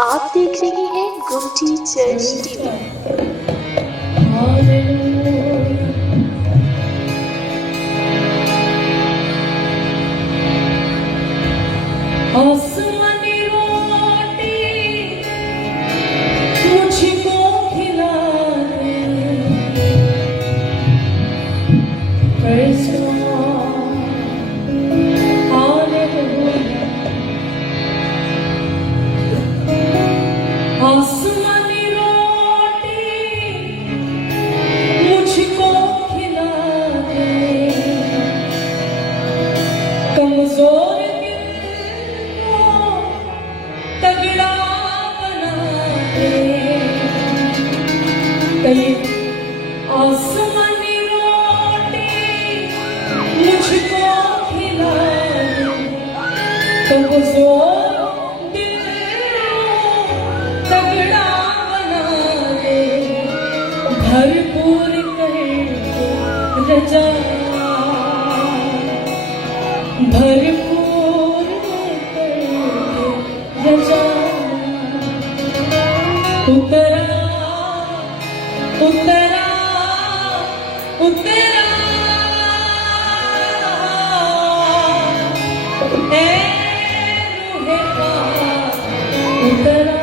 आप देख रहे हैं गुमटी चर्च टीवी। आसमानी रोटी मुझको खिला दे, Praise God, Hallelujah। आसमानी रोटी मुझको खिला दे, कमजोर तगड़ा बना दे। आसमानी रोटी मुझको खिला दे, कमजोर दिल तगड़ा बना दे। भरपूर करके रजा, भरपूर रजा। उतरा उतरा उतरा ए रूहे पाक उतरा।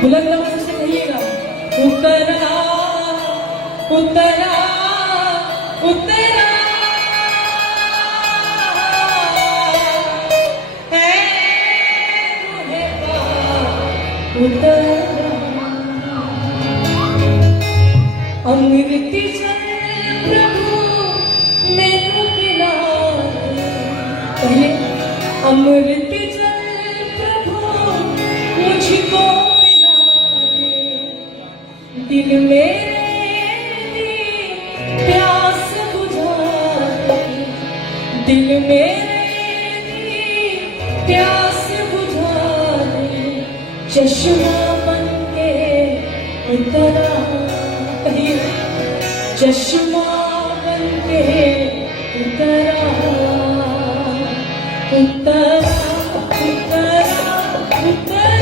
बुलंद आवाज से कहिएगा, उतरा उतरा उतरा अमृत जल प्रभु मैनू पिला दे। पहले अमृत जल प्रभु मुझको पिला दे। दिल मेरी प्यास बुझा दे, दिल मेरी प्यास बुझा दे। चश्मा बन के उतरा, चश्मा बन के उतरा उतरा उतरा उतरा।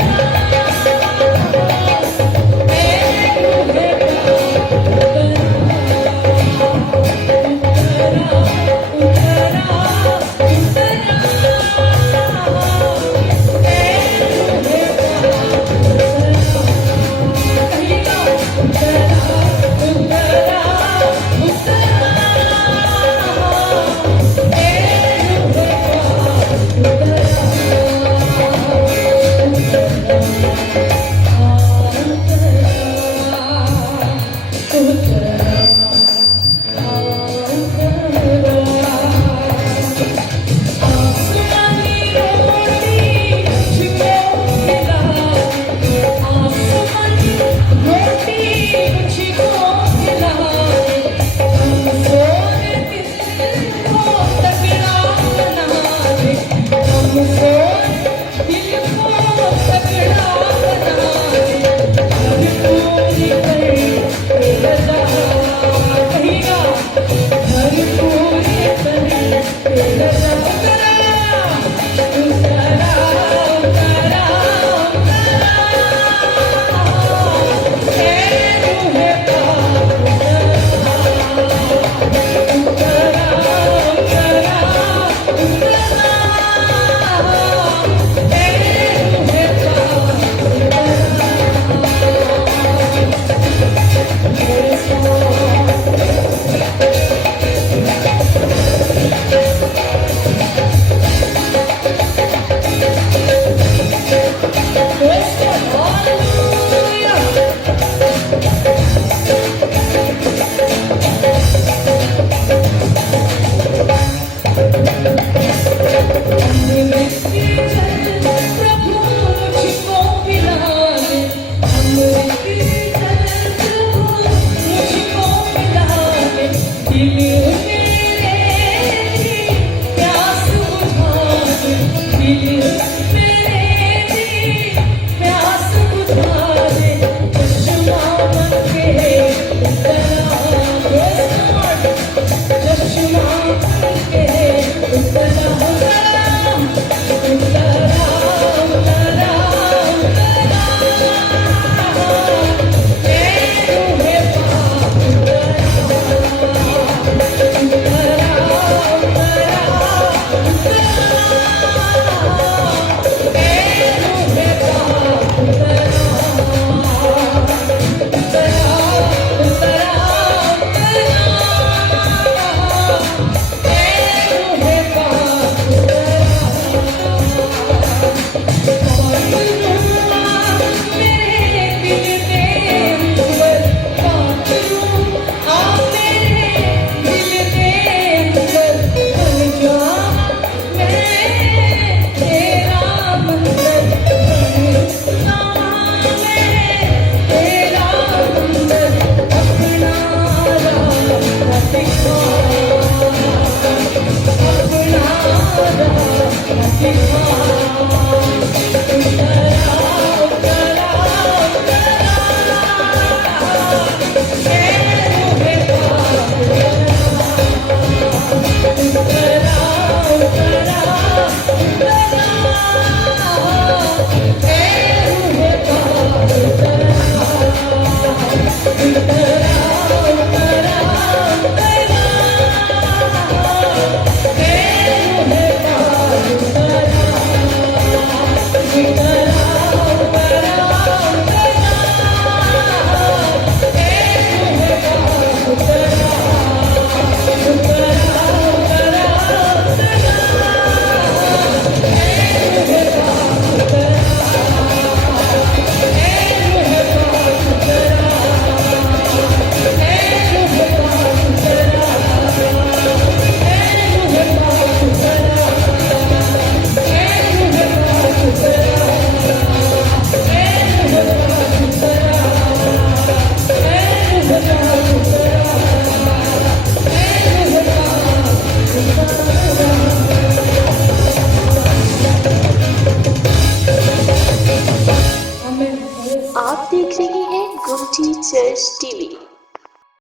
Teachers TV.